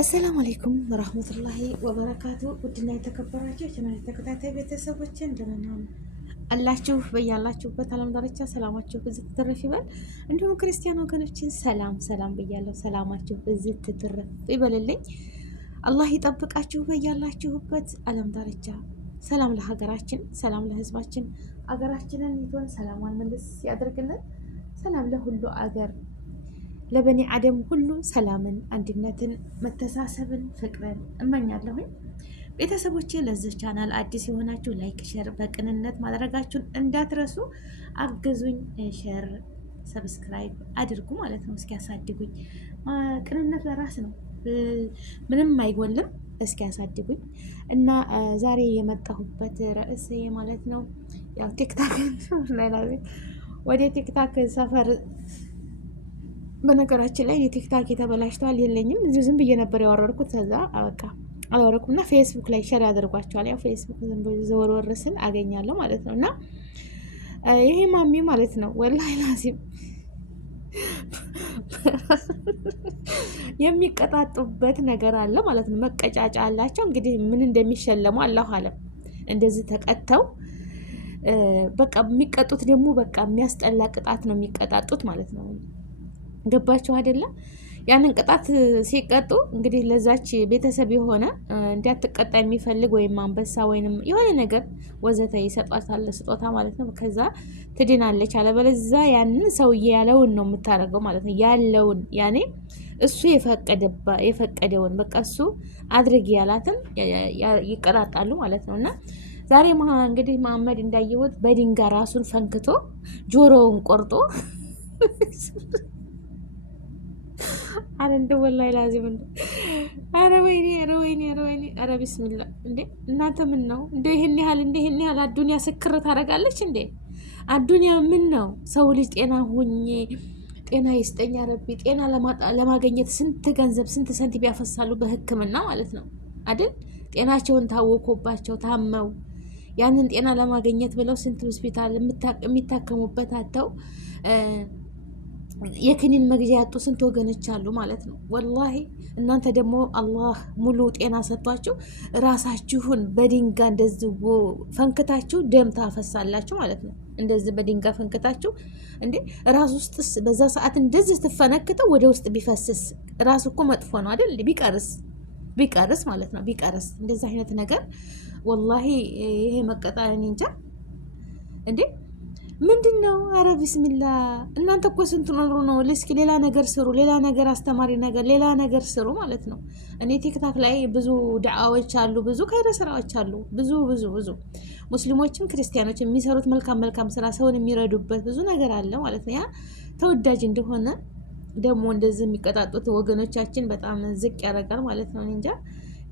አሰላሙ አለይኩም ወራህመቱላሂ ወበረካቱ። ውድና የተከበራችሁ ቻናል ተከታታይ ቤተሰቦች እንደምን አላችሁ? በያላችሁበት ዓለም ዳርቻ ሰላማችሁ ብዝት ትርፍ ይበል። እንዲሁም ክርስቲያን ወገኖችን ሰላም ብያለሁ። ሰላማችሁ ብዝት ትርፍ ይበልልኝ። አላህ ይጠብቃችሁ በያላችሁበት ዓለም ዳርቻ። ሰላም ለሀገራችን፣ ሰላም ለህዝባችን። አገራችንን ይቶን ሰላሟን መልስ ያደርግልን። ሰላም ለሁሉ አገር ለበኒ አደም ሁሉ ሰላምን፣ አንድነትን፣ መተሳሰብን፣ ፍቅርን እመኛለሁኝ። ቤተሰቦቼ ለዚህ ቻናል አዲስ የሆናችሁ ላይክ፣ ሼር በቅንነት ማድረጋችሁን እንዳትረሱ። አግዙኝ፣ ሼር ሰብስክራይብ አድርጉ ማለት ነው። እስኪ ያሳድጉኝ። ቅንነት ለራስ ነው፣ ምንም አይጎልም። እስኪ ያሳድጉኝ እና ዛሬ የመጣሁበት ርዕስ ማለት ነው ያው ቲክታክ ወደ ቲክታክ ሰፈር በነገራችን ላይ የቲክታክ የተበላሽተዋል የለኝም። እዚሁ ዝም ብዬ ነበር ያወረድኩት። ከዛ በቃ አላወረድኩም እና ፌስቡክ ላይ ሸር ያደርጓቸዋል። ያው ፌስቡክ ዝም ብዬ ዘወርወር ስል አገኛለሁ ማለት ነው። እና ይሄ ማሚ ማለት ነው ወላሂ ላዚም የሚቀጣጡበት ነገር አለ ማለት ነው። መቀጫጫ አላቸው እንግዲህ ምን እንደሚሸለሙ አላሁ አለም። እንደዚህ ተቀተው በቃ የሚቀጡት ደግሞ በቃ የሚያስጠላ ቅጣት ነው የሚቀጣጡት ማለት ነው። ገባችሁ አይደለም? ያንን ቅጣት ሲቀጡ እንግዲህ ለዛች ቤተሰብ የሆነ እንዲያትቀጣ የሚፈልግ ወይም አንበሳ ወይንም የሆነ ነገር ወዘተ ይሰጧታል፣ ስጦታ ማለት ነው። ከዛ ትድናለች። አለበለዚያ ያንን ሰውዬ ያለውን ነው የምታደርገው ማለት ነው። ያለውን ያኔ እሱ የፈቀደውን በቃ እሱ አድርግ ያላትን ይቀጣጣሉ ማለት ነው። እና ዛሬ እንግዲህ መሐመድ እንዳየሁት በድንጋይ ራሱን ፈንክቶ ጆሮውን ቆርጦ አረ እንደ ወላሂ ላዚም እንደ አረ ወይኔ አረ ቢስሚላ እንዴ እናንተ ምን ነው እንደ ይሄን ያህል አዱንያ ስክር ታደርጋለች እንዴ? አዱንያ ምን ነው? ሰው ልጅ ጤና ሁኜ ጤና ይስጠኛ ረቢ። ጤና ለማግኘት ስንት ገንዘብ ስንት ሰንቲም ያፈሳሉ በሕክምና ማለት ነው አይደል? ጤናቸውን ታወኮባቸው ታመው ያንን ጤና ለማግኘት ብለው ስንት ሆስፒታል የሚታከሙበት አተው የክኒን መግዣ ያጡ ስንት ወገኖች አሉ ማለት ነው። ወላሂ እናንተ ደግሞ አላህ ሙሉ ጤና ሰጥቷችሁ ራሳችሁን በድንጋይ እንደዚህ ፈንክታችሁ ደም ታፈሳላችሁ ማለት ነው። እንደዚህ በድንጋይ ፈንክታችሁ እንዴ ራስ ውስጥስ በዛ ሰዓት እንደዚህ ስትፈነክተው ወደ ውስጥ ቢፈስስ ራስ እኮ መጥፎ ነው አይደል? ቢቀርስ ማለት ነው። ቢቀርስ እንደዚህ አይነት ነገር ወላሂ ይሄ መቀጣን እንጃ እንዴ ምንድን ነው? አረ ቢስሚላ እናንተ እኮ ስንት ኖሩ ነው። እስኪ ሌላ ነገር ስሩ፣ ሌላ ነገር አስተማሪ ነገር ሌላ ነገር ስሩ ማለት ነው። እኔ ቲክታክ ላይ ብዙ ዳዓዎች አሉ፣ ብዙ ከይረ ስራዎች አሉ፣ ብዙ ሙስሊሞችም ክርስቲያኖች የሚሰሩት መልካም ስራ ሰውን የሚረዱበት ብዙ ነገር አለ ማለት ነው። ያ ተወዳጅ እንደሆነ ደግሞ እንደዚህ የሚቀጣጡት ወገኖቻችን በጣም ዝቅ ያደርጋል ማለት ነው። እንጃ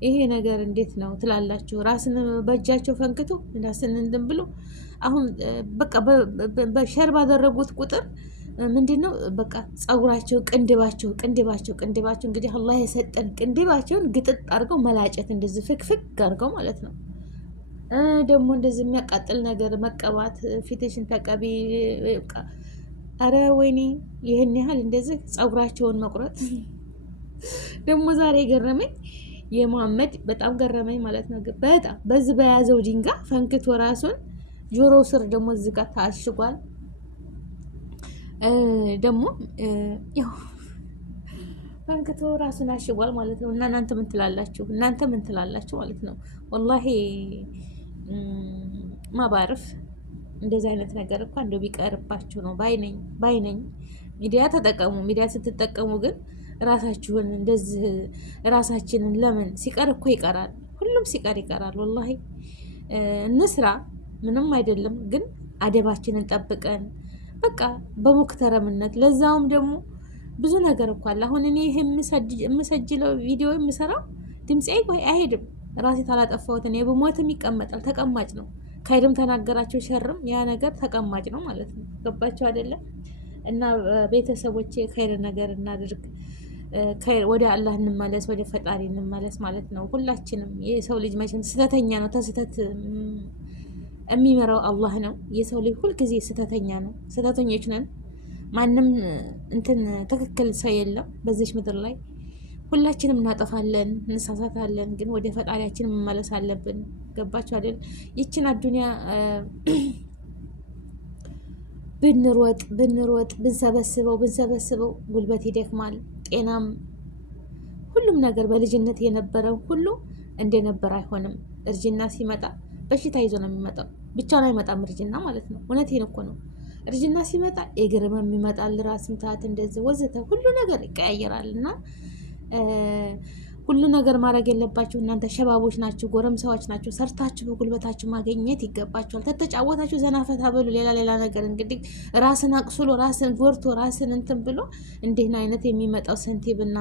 ይሄ ነገር እንዴት ነው ትላላችሁ? ራስን በእጃቸው ፈንክቶ ራስን እንትን ብሎ አሁን በቃ በሸር ባደረጉት ቁጥር ምንድነው በቃ ጸጉራቸው ቅንድባቸው እንግዲህ አላህ የሰጠን ቅንድባቸውን ግጥጥ አድርገው መላጨት እንደዚህ ፍክፍክ አድርገው ማለት ነው። ደግሞ እንደዚህ የሚያቃጥል ነገር መቀባት፣ ፊትሽን ተቀቢ። አረ ወይኔ ይህን ያህል እንደዚህ ጸጉራቸውን መቁረጥ ደግሞ ዛሬ ገረመኝ። የመሐመድ በጣም ገረመኝ ማለት ነው። በጣም በዚህ በያዘው ድንጋይ ፈንክቶ ራሱን ጆሮ ስር ደግሞ እዚህ ጋር ታሽጓል። ደግሞ ያው ፈንክቶ ራሱን አሽጓል ማለት ነው። እና እናንተ ምን ትላላችሁ ማለት ነው። ወላሂ ማባረፍ እንደዚህ አይነት ነገር እኮ እንደው ቢቀርባችሁ ነው ባይነኝ። ሚዲያ ተጠቀሙ። ሚዲያ ስትጠቀሙ ግን ራሳችሁን እንደዚህ ራሳችንን ለምን ሲቀር እኮ ይቀራል። ሁሉም ሲቀር ይቀራል። ወላሂ እንስራ፣ ምንም አይደለም። ግን አደባችንን ጠብቀን በቃ በሙክተረምነት ለዛውም ደግሞ ብዙ ነገር እኮ አለ። አሁን እኔ ይሄ የምሰጅለው ቪዲዮ የምሰራው ድምፄ አይሄድም። ራሴ ታላጠፋሁት እኔ በሞትም ይቀመጣል። ተቀማጭ ነው። ከይድም ተናገራቸው ሸርም ያ ነገር ተቀማጭ ነው ማለት ነው። ገባቸው አይደለም? እና ቤተሰቦቼ ከይር ነገር እናድርግ። ወደ አላህ እንመለስ፣ ወደ ፈጣሪ እንመለስ ማለት ነው። ሁላችንም የሰው ልጅ መቼም ስተተኛ ነው። ተስተት የሚመራው አላህ ነው። የሰው ልጅ ሁልጊዜ ስተተኛ ነው። ስተተኞች ነን። ማንም እንትን ትክክል ሰው የለም በዚች ምድር ላይ ሁላችንም እናጠፋለን፣ እንሳሳታለን፣ ግን ወደ ፈጣሪያችን መመለስ አለብን። ገባችሁ አይደል? ይችን አዱንያ ብንሮጥ ብንሰበስበው ጉልበት ይደክማል። ጤናም ሁሉም ነገር በልጅነት የነበረው ሁሉ እንደነበር አይሆንም። እርጅና ሲመጣ በሽታ ይዞ ነው የሚመጣው። ብቻውን አይመጣም እርጅና ማለት ነው። እውነቴን እኮ ነው። እርጅና ሲመጣ የእግር ህመም ይመጣል፣ ራስ ምታት፣ እንደዚህ ወዘተ ሁሉ ነገር ይቀያየራል እና ሁሉ ነገር ማድረግ የለባችሁ እናንተ ሸባቦች ናችሁ፣ ጎረምሳዎች ናችሁ። ሰርታችሁ በጉልበታችሁ ማግኘት ይገባችኋል። ተተጫወታችሁ ዘናፈታ በሉ። ሌላ ነገር እንግዲህ ራስን አቅሱሎ ራስን ጎርቶ ራስን እንትን ብሎ እንዲህን አይነት የሚመጣው ሰንቲብና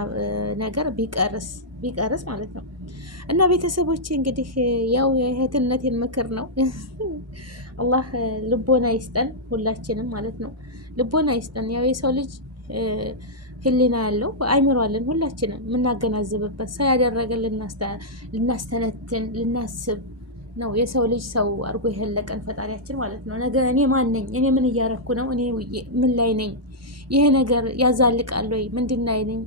ነገር ቢቀርስ ማለት ነው። እና ቤተሰቦች እንግዲህ ያው የእህትነቴን ምክር ነው። አላህ ልቦና ይስጠን ሁላችንም ማለት ነው። ልቦና ይስጠን። ያው የሰው ልጅ ህሊና ያለው አይምሮ አለን ሁላችንም የምናገናዝብበት ሰው ያደረገን ልናስተነትን ልናስብ ነው። የሰው ልጅ ሰው አድርጎ የሄለቀን ፈጣሪያችን ማለት ነው። ነገ እኔ ማን ነኝ? እኔ ምን እያረኩ ነው? እኔ ምን ላይ ነኝ? ይሄ ነገር ያዛልቃል ወይ? ምንድን ላይ ነኝ?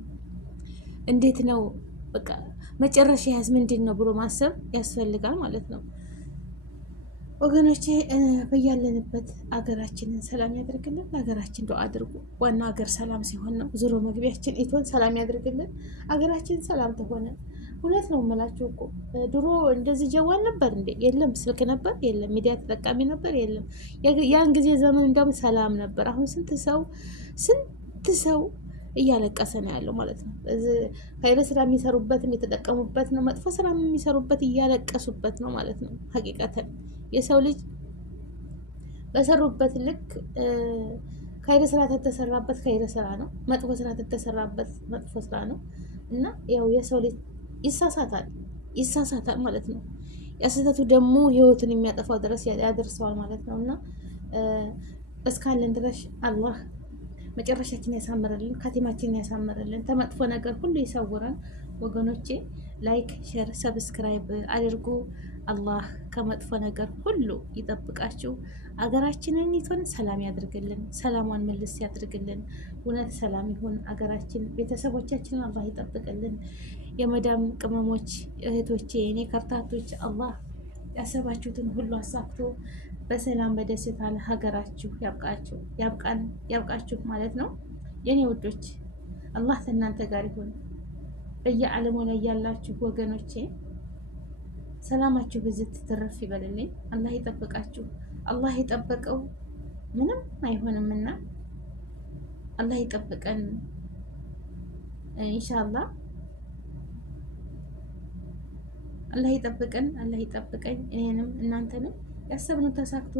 እንዴት ነው በቃ መጨረሻ ያዝ ምንድን ነው ብሎ ማሰብ ያስፈልጋል ማለት ነው። ወገኖቼ በያለንበት አገራችንን ሰላም ያደርግልን። ለሀገራችን ዱአ አድርጉ። ዋና ሀገር ሰላም ሲሆን ነው ዞሮ መግቢያችን ኢቶን ሰላም ያደርግልን። ሀገራችን ሰላም ተሆነ እውነት ነው የምላችሁ እኮ ድሮ እንደዚህ ጀዋል ነበር እንዴ? የለም። ስልክ ነበር? የለም። ሚዲያ ተጠቃሚ ነበር? የለም። ያን ጊዜ ዘመን እንደውም ሰላም ነበር። አሁን ስንት ሰው እያለቀሰ ነው ያለው ማለት ነው። ኸይረ ስራ የሚሰሩበትም የተጠቀሙበት ነው፣ መጥፎ ስራ የሚሰሩበት እያለቀሱበት ነው ማለት ነው። ሀቂቀተን የሰው ልጅ በሰሩበት ልክ ኸይረ ስራ ተተሰራበት ኸይረ ስራ ነው፣ መጥፎ ስራ ተተሰራበት መጥፎ ስራ ነው። እና ያው የሰው ልጅ ይሳሳታል ማለት ነው። የስህተቱ ደግሞ ህይወቱን የሚያጠፋው ድረስ ያደርሰዋል ማለት ነው። እና እስካለን ድረስ አላህ መጨረሻችን ያሳምርልን፣ ካቲማችንን ያሳምርልን፣ ተመጥፎ ነገር ሁሉ ይሰውረን። ወገኖቼ ላይክ፣ ሼር፣ ሰብስክራይብ አድርጉ። አላህ ከመጥፎ ነገር ሁሉ ይጠብቃችሁ። አገራችንን ይቶን ሰላም ያድርግልን፣ ሰላሟን መልስ ያድርግልን። እውነት ሰላም ይሁን አገራችን። ቤተሰቦቻችንን አላህ ይጠብቅልን። የመዳም ቅመሞች እህቶቼ፣ እኔ ከርታቶች አላህ ያሰባችሁትን ሁሉ አሳክቶ በሰላም በደስታ ለሀገራችሁ ያብቃችሁ ማለት ነው። የኔ ውዶች አላህ ከእናንተ ጋር ይሁን። በየዓለሙ ላይ ያላችሁ ወገኖቼ ሰላማችሁ ብዝት ትረፍ ይበልልኝ። አላህ ይጠብቃችሁ። አላህ የጠበቀው ምንም አይሆንምና አላህ ይጠብቀን ኢንሻአላህ። አላህ ይጠብቀን፣ አላህ ይጠብቀኝ እኔንም እናንተንም። ያሰብነው ተሳክቶ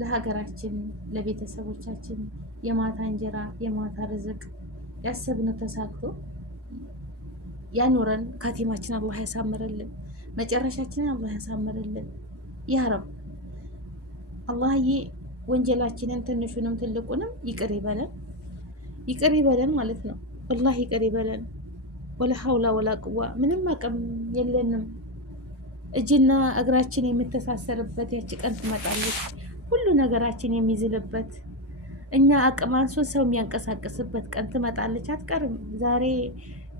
ለሀገራችን ለቤተሰቦቻችን የማታ እንጀራ የማታ ርዝቅ ያሰብነው ተሳክቶ ያኖረን። ካቲማችን አላህ ያሳምርልን፣ መጨረሻችንን አላህ ያሳምርልን ያ ረብ። አላህዬ ወንጀላችንን ትንሹንም ትልቁንም ይቅር ይበለን ማለት ነው። ወላሂ ይቅር ይበለን። ወላ ሀውላ ወላ ቅዋ ምንም አቅም የለንም። እጅና እግራችን የምተሳሰርበት ያቺ ቀን ትመጣለች። ሁሉ ነገራችን የሚዝልበት እኛ አቅም አንሶ ሰው የሚያንቀሳቅስበት ቀን ትመጣለች። አትቀርም።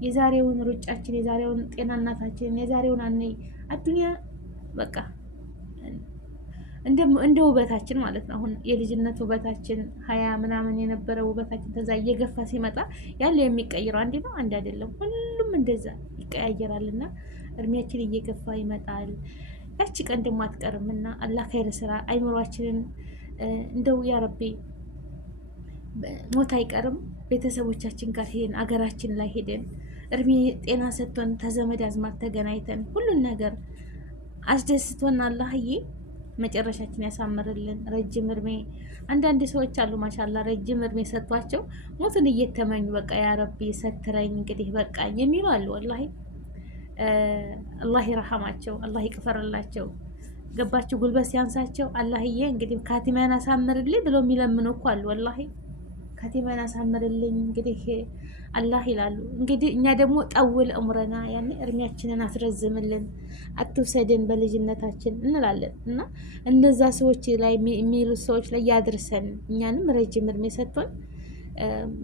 የዛሬውን ሩጫችን የዛሬውን ጤናናታችንን የዛሬውን አዱንያ በቃ እንደ ውበታችን ማለት ነው። አሁን የልጅነት ውበታችን 20 ምናምን የነበረ ውበታችን ተዛ እየገፋ ሲመጣ ያለው የሚቀይረው አንዴ ነው፣ አንድ አይደለም። ሁሉም እንደዛ ይቀያየራልና እድሜያችን እየገፋ ይመጣል። ያቺ ቀን ደግሞ አትቀርምና አላህ ኸይር ስራ አይምሯችንን እንደው ያ ረቢ ሞት አይቀርም። ቤተሰቦቻችን ጋር ሄደን አገራችን ላይ ሄደን እድሜ ጤና ሰጥቶን ተዘመድ አዝማድ ተገናኝተን ሁሉን ነገር አስደስቶን አላህዬ መጨረሻችን ያሳምርልን። ረጅም እድሜ አንዳንድ ሰዎች አሉ ማሻላ ረጅም እድሜ ሰጥቷቸው ሞትን እየተመኙ በቃ ያ ረቢ ሰትረኝ እንግዲህ በቃኝ የሚሉ አሉ። ወላሂ አላህ ይረሐማቸው፣ አላህ ይቅፈርላቸው። ገባችሁ? ጉልበት ሲያንሳቸው አላህዬ እንግዲህ ካቲማን አሳምርልኝ ብሎ የሚለምኑ እኮ አሉ። ወላሂ ካቲማን አሳምርልኝ እንግዲህ አላህ ይላሉ። እንግዲህ እኛ ደግሞ ጠውል እምረና ያኔ እድሜያችንን አስረዝምልን፣ አትውሰድን በልጅነታችን እንላለን። እና እነዛ ሰዎች ላይ የሚሉት ሰዎች ላይ ያድርሰን፣ እኛንም ረጅም እድሜ ሰጥቶን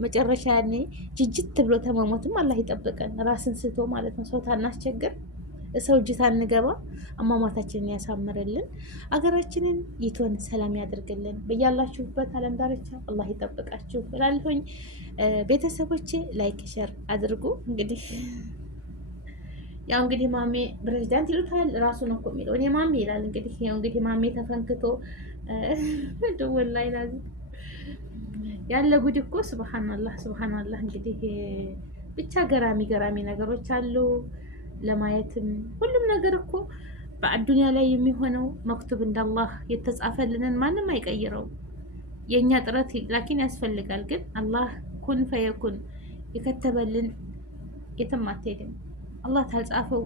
መጨረሻ ያኔ ጅጅት ብሎ ተመሞትም አላህ ይጠብቀን። ራስን ስቶ ማለት ነው። ሰው ታናስቸግር፣ ሰው እጅ ታንገባ፣ አሟሟታችንን ያሳምርልን። አገራችንን ይቶን ሰላም ያደርግልን። በያላችሁበት ዓለም ዳርቻ አላህ ይጠብቃችሁ እላለሁኝ። ቤተሰቦቼ ላይክ ሸር አድርጉ። እንግዲህ ያው እንግዲህ ማሜ ፕሬዚዳንት ይሉታል ራሱ ነው እኮ የሚለው። እኔ ማሜ ይላል እንግዲህ። ያው እንግዲህ ማሜ ተፈንክቶ ደወል ላይ ያለ ጉድ እኮ ሱብሃንአላህ ሱብሃንአላህ። እንግዲህ ብቻ ገራሚ ገራሚ ነገሮች አሉ ለማየትም። ሁሉም ነገር እኮ በአዱንያ ላይ የሚሆነው መክቱብ እንዳላህ የተጻፈልንን ማንም አይቀይረው። የእኛ ጥረት ላኪን ያስፈልጋል። ግን አላህ ኩን ፈየኩን የከተበልን የትም አትሄድም። አላህ ታልጻፈው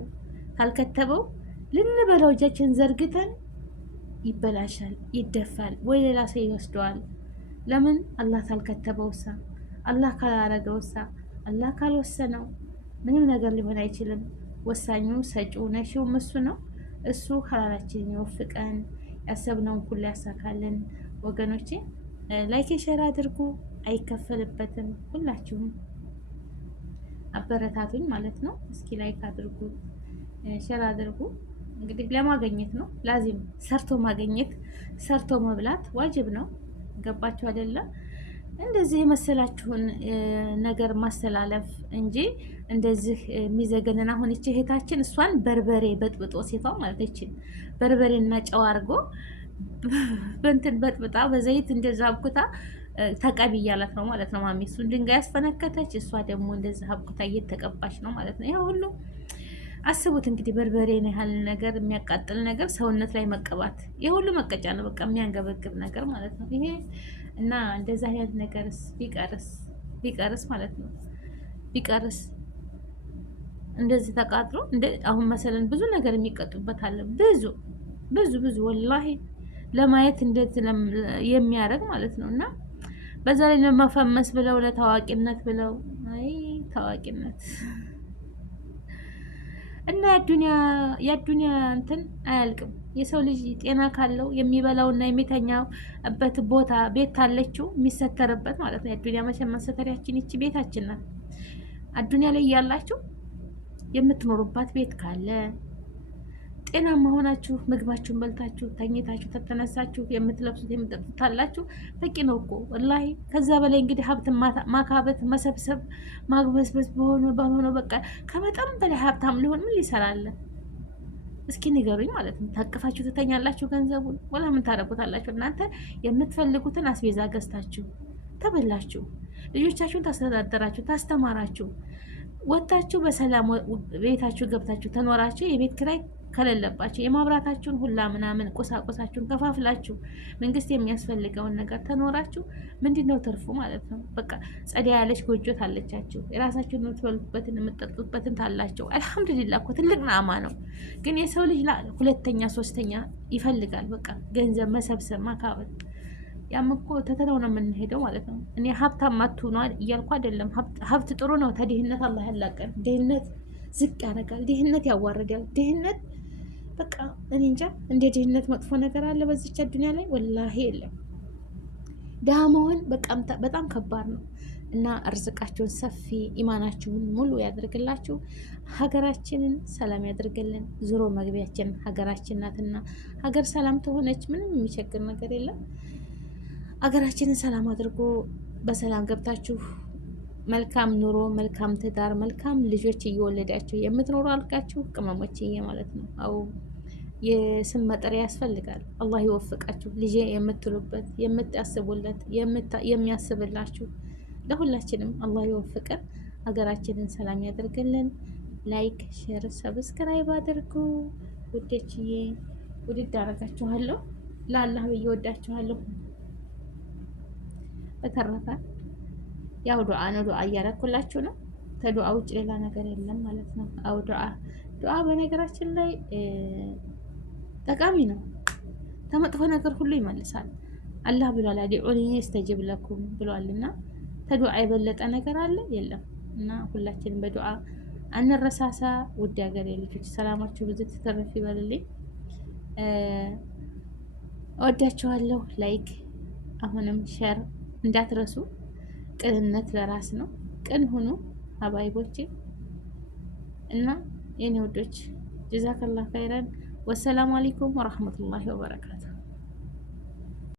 ታልከተበው ልንበላው እጃችን ዘርግተን ይበላሻል፣ ይደፋል፣ ወይ ሌላ ሰው ይወስደዋል። ለምን? አላህ ታልከተበውሳ፣ አላህ ካላረገውሳ፣ አላህ ካልወሰነው ምንም ነገር ሊሆን አይችልም። ወሳኙ ሰጪው ነሺው እሱ ነው። እሱ ሐላላችንን ይወፍቀን፣ ያሰብነውን ሁሉ ያሳካልን። ወገኖቼ ላይክ ሸር አድርጉ፣ አይከፈልበትም። ሁላችሁም አበረታቱኝ ማለት ነው። እስኪ ላይክ አድርጉ፣ ሸር አድርጉ። እንግዲህ ለማገኘት ነው። ላዚም ሰርቶ ማገኘት፣ ሰርቶ መብላት ዋጅብ ነው። ገባችሁ አይደለም? እንደዚህ የመሰላችሁን ነገር ማስተላለፍ እንጂ እንደዚህ የሚዘገነን። አሁን እቺ እህታችን እሷን በርበሬ በጥብጦ ሴቷ ማለት ይችን በርበሬና ጨው አድርጎ በእንትን በጥብጣ በዘይት እንደዛ አብኩታ ተቀቢ እያላት ነው ማለት ነው። ማሚ እሱን ድንጋይ ያስፈነከተች፣ እሷ ደግሞ እንደዛ አብኩታ እየተቀባች ነው ማለት ነው። ይሄ ሁሉ አስቡት እንግዲህ በርበሬን ያህል ነገር የሚያቃጥል ነገር ሰውነት ላይ መቀባት፣ የሁሉ መቀጫ ነው። በቃ የሚያንገበግብ ነገር ማለት ነው ይሄ። እና እንደዛ አይነት ነገርስ ቢቀርስ ማለት ነው ቢቀርስ እንደዚህ ተቃጥሎ አሁን መሰለን ብዙ ነገር የሚቀጡበት አለ። ብዙ ብዙ ብዙ ወላሂ ለማየት እንደዚህ የሚያደርግ ማለት ነው። እና በዛ ላይ ለመፈመስ ብለው ለታዋቂነት ብለው አይ ታዋቂነት እና የዱንያ እንትን አያልቅም። የሰው ልጅ ጤና ካለው የሚበላውና የሚተኛበት ቦታ ቤት ካለችው የሚሰተርበት ማለት ነው። የዱንያ መቼም መሰተሪያችን ይቺ ቤታችን ናት። አዱንያ ላይ ያላችሁ የምትኖሩባት ቤት ካለ ጤናማ ሆናችሁ ምግባችሁን በልታችሁ ተኝታችሁ ተተነሳችሁ የምትለብሱት የምትጠጡት አላችሁ በቂ ነው እኮ ወላሂ። ከዛ በላይ እንግዲህ ሀብት ማካበት መሰብሰብ ማግበስበስ በሆነ በቃ ከመጠን በላይ ሀብታም ሊሆን ምን ሊሰራለ? እስኪ ንገሩኝ ማለት ነው። ታቅፋችሁ ትተኛላችሁ ገንዘቡን ወላ ምን ታረጉታላችሁ? እናንተ የምትፈልጉትን አስቤዛ ገዝታችሁ ተበላችሁ፣ ልጆቻችሁን ታስተዳደራችሁ፣ ታስተማራችሁ፣ ወጣችሁ በሰላም ቤታችሁ ገብታችሁ ተኖራችሁ የቤት ኪራይ ከሌለባችሁ የማብራታችሁን ሁላ ምናምን ቁሳቁሳችሁን ከፋፍላችሁ መንግስት የሚያስፈልገውን ነገር ተኖራችሁ ምንድነው ትርፉ ማለት ነው? በቃ ጸዳ ያለች ጎጆ ታለቻችሁ፣ የራሳችሁን የምትበሉበትን የምትጠጡበትን ታላችሁ። አልሐምዱሊላህ እኮ ትልቅ ናማ ነው። ግን የሰው ልጅ ሁለተኛ ሶስተኛ ይፈልጋል። በቃ ገንዘብ መሰብሰብ ማካበት። ያም እኮ ተተለው ነው የምንሄደው ማለት ነው። እኔ ሀብታም አትሁኑ እያልኩ አይደለም። ሀብት ጥሩ ነው። ተድህነት አላህ ያላቀን። ድህነት ዝቅ ያደርጋል። ድህነት ያዋርዳል። ድህነት በቃ እኔ እንጃ እንደ ድህነት መጥፎ ነገር አለ በዚች ዱንያ ላይ? ወላሂ የለም። ድሃ መሆን በጣም ከባድ ነው። እና እርዝቃችሁን ሰፊ ኢማናችሁን ሙሉ ያደርግላችሁ። ሀገራችንን ሰላም ያደርግልን። ዙሮ መግቢያችን ሀገራችን ናትና ሀገር ሰላም ተሆነች ምንም የሚቸግር ነገር የለም። ሀገራችንን ሰላም አድርጎ በሰላም ገብታችሁ መልካም ኑሮ፣ መልካም ትዳር፣ መልካም ልጆች እየወለዳችሁ የምትኖሩ አልካችሁ ቅመሞችዬ ማለት ነው። አው የስም መጠሪያ ያስፈልጋል። አላህ ይወፍቃችሁ። ልጄ የምትሉበት የምታስቡለት የሚያስብላችሁ ለሁላችንም አላህ ይወፍቀን። ሀገራችንን ሰላም ያደርግልን። ላይክ፣ ሼር፣ ሰብስክራይብ አድርጉ ውዶችዬ። ውድድ አደርጋችኋለሁ። ለአላህ ብዬ ወዳችኋለሁ። በተረፈ ያው ዱዓ ነው። ዱዓ እያደረኩላችሁ ነው። ከዱዓ ውጭ ሌላ ነገር የለም ማለት ነው። አው ዱዓ በነገራችን ላይ ጠቃሚ ነው። ተመጥፎ ነገር ሁሉ ይመልሳል። አላህ ብሏል አድዑኒ እስተጅብ ለኩም ብሏልና ከዱዓ የበለጠ ነገር አለ የለም። እና ሁላችንም በዱዓ አንረሳሳ። ውድ ሀገሬ ልጆች ሰላማችሁ ብዙ ትተረፍ ይበልልኝ። እወዳችኋለሁ። ላይክ አሁንም ሼር እንዳትረሱ። ቅንነት ለራስ ነው። ቅን ሁኑ ሀባይቦቼ እና የኔ ወዶች ጀዛከላህ ኸይረን። ወሰላሙ አለይኩም ወራህመቱላሂ ወበረካቱ።